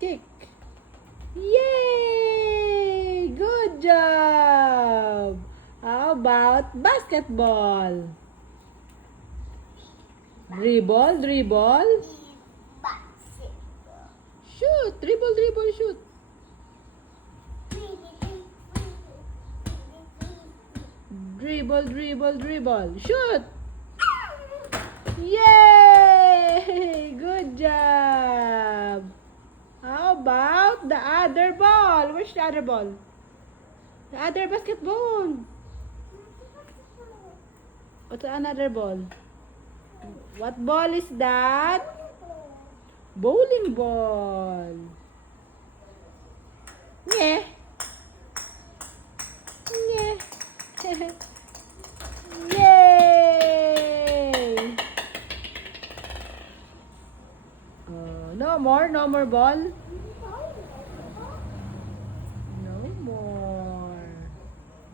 Kick. Yay! Good job! How about basketball? Dribble, dribble. Shoot! Dribble, dribble, shoot. Dribble, dribble, dribble. Shoot! Yay! Good job! How about the other ball? Where's the other ball? The other basketball. What's another ball? What ball is that? Bowling ball. Yeah. Yeah. Yay! No more ball.